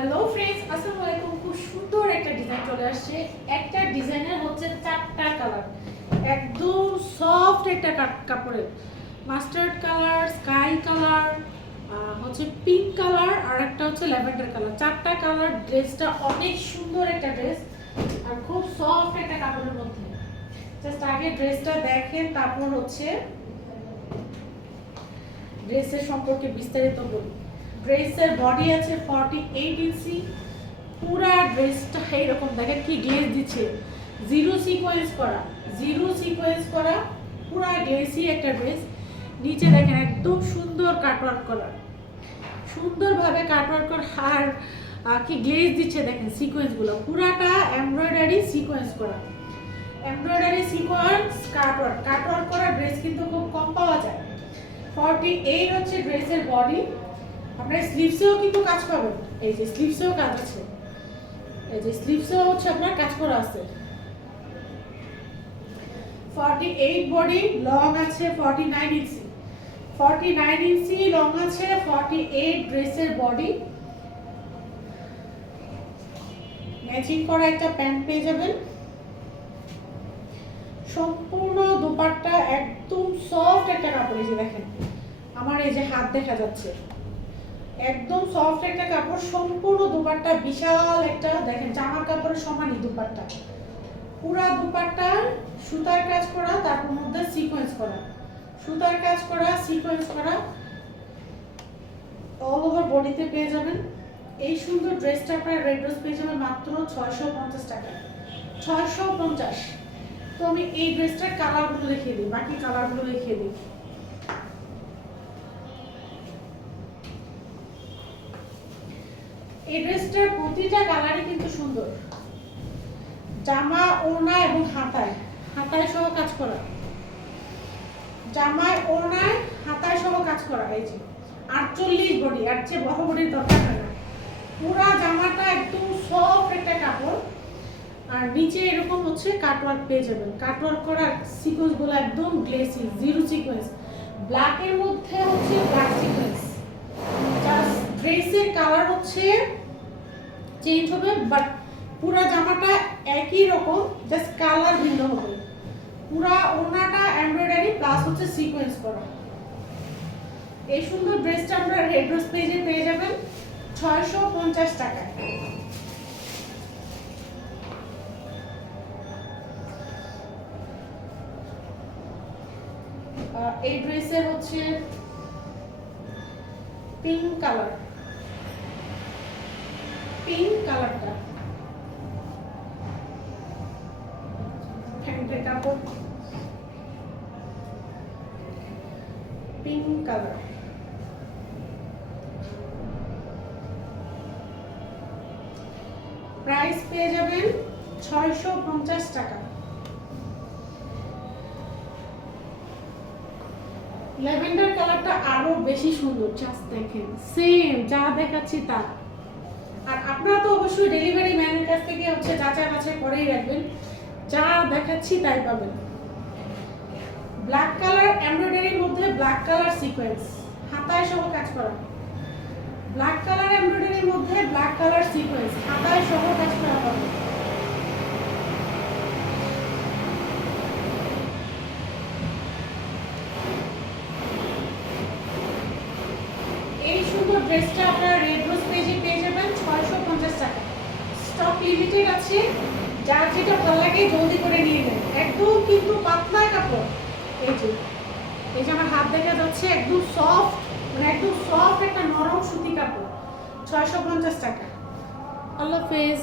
Hello friends আসসালামু আলাইকুম খুব সুন্দর একটা ডিজাইন চলে আসছে। একটা ডিজাইনের হচ্ছে চারটা কালার একদম সফট একটা কাপ- কাপড়ের। মাস্টার্ড কালার স্কাই কালার হচ্ছে পিঙ্ক কালার আর একটা হচ্ছে ল্যাভেন্ডার কালার চারটা কালার ড্রেসটা অনেক সুন্দর একটা ড্রেস আর খুব সফট একটা কাপড়ের মধ্যে। জাস্ট আগে ড্রেসটা দেখেন, তারপর হচ্ছে ড্রেসের সম্পর্কে বিস্তারিত বলি। ড্রেসের বডি আছে ফর্টি এইট ইঞ্চি পুরা ড্রেসটা এরকম দেখেন কি গ্লেজ দিচ্ছে। জিরো সিকোয়েন্স করা জিরো সিকোয়েন্স করা, পুরা গ্লেসি একটা ড্রেস নিচে দেখেন একদম সুন্দর কাটওয়ার্ক করা। সুন্দরভাবে কাটওয়ার্ক করা আর কি গ্লেজ দিচ্ছে দেখেন সিকোয়েন্সগুলো পুরাটা এমব্রয়ডারি সিকোয়েন্স করা। এমব্রয়ডারি সিকোয়েন্স কাটওয়ার্ক কাটওয়ার্ক করা ড্রেস কিন্তু খুব কম পাওয়া যায়। ফর্টি এইট হচ্ছে ড্রেসের বডি আপনার স্লিভসেও কিন্তু কাজ পাবেন এই যে স্লিভসেও কাজ আছে। এই যে স্লিভসেও হচ্ছে আপনার কাজ করা আছে। ফর্টি এইট বডি লং আছে forty nine inch forty nine inch long আছে ফর্টি এইট ড্রেসের বডি ম্যাচিং করা একটা প্যান্ট পেয়ে যাবেন। সম্পূর্ণ দোপাট্টা একদম সফট একটা কাপড় এই যে দেখেন। আমার এই যে হাত দেখা যাচ্ছে। একদম সফট একটা কাপড়, সম্পূর্ণ দুপাট্টা, বিশাল একটা, দেখেন, জামার কাপড়ের সমানই দুপাট্টা। পুরা দুপাট্টা, সুতার কাজ করা তারপর মধ্যে সিকোয়েন্স করা। সুতার কাজ করা সিকোয়েন্স করা অল ওভার বডিতে পেয়ে যাবেন। এই সুন্দর ড্রেসটা আপনার রেড ড্রেস পেয়ে যাবেন মাত্র ছয়শো পঞ্চাশ টাকা ছয়শো পঞ্চাশ। তো আমি এই ড্রেসটার কালারগুলো দেখিয়ে দিই, বাকি কালারগুলো দেখিয়ে দিই। এই ড্রেসটার প্রতিটা কালারই কিন্তু সুন্দর। জামা, ওড়না এবং হাতায়। হাতায় সহ কাজ করা। জামায়, ওড়নায়, হাতায় সহ কাজ করা। এই যে, আটচল্লিশ বডি আর চেয়ে বড় বডির দরকার হয় না। পুরা জামাটা একদম সফট একটা কাপড়। আর নিচে এরকম হচ্ছে কাটওয়ার্ক পেয়ে যাবেন। কাটওয়ার্ক করা সিকোয়েন্সগুলো একদম গ্লেসি জিরো সিকোয়েন্স ব্ল্যাকের মধ্যে হচ্ছে ব্ল্যাক সিকোয়েন্স ড্রেসের কালার হচ্ছে চেঞ্জ হবে বাট পুরা জামাটা একই রকম জাস্ট কালার ভিন্ন হবে। পুরা ওড়নাটা এমব্রয়ডারি প্লাস হচ্ছে সিকোয়েন্স করা। এই সুন্দর ড্রেসটা আমরা রেড রোজ পেজে পেয়ে যাবেন, ছয়শো পঞ্চাশ টাকায়। এই ড্রেসের হচ্ছে পিঙ্ক কালার পিঙ্ক কালারটা পিঙ্ক কালার প্রাইস পেয়ে যাবেন ছয়শো পঞ্চাশ টাকা। ল্যাভেন্ডার কালারটা আরও বেশি সুন্দর জাস্ট দেখেন। সেম যা দেখাচ্ছি তা। আর আপনারা তো অবশ্যই ডেলিভারি ম্যানের কাছ থেকে হচ্ছে যাচাই বাছাই করেই রাখবেন। যা দেখাচ্ছি তাই পাবেন। ব্ল্যাক কালার এমব্রয়ডারির মধ্যে ব্ল্যাক কালার সিকোয়েন্স হাতায় সহ কাজ করা। ব্ল্যাক কালার এমব্রয়ডারির মধ্যে ব্ল্যাক কালার সিকোয়েন্স হাতায় সহ কাজ করা পাবে এই সুন্দর ড্রেসটা আপনারা রেড রোজ পেজে পেয়ে যাবেন ছয়শো পঞ্চাশ টাকা স্টক লিমিটেড আছে, যার যেটা ভালো লাগে জলদি করে নিয়ে নেন একদম কিন্তু পাতলা কাপড়। এই যে এই যে আমার হাত দেখা যাচ্ছে, একদম সফট মানে একদম সফট একটা নরম সুতি কাপড়। ছয়শো পঞ্চাশ টাকা। আল্লাহ হাফেজ।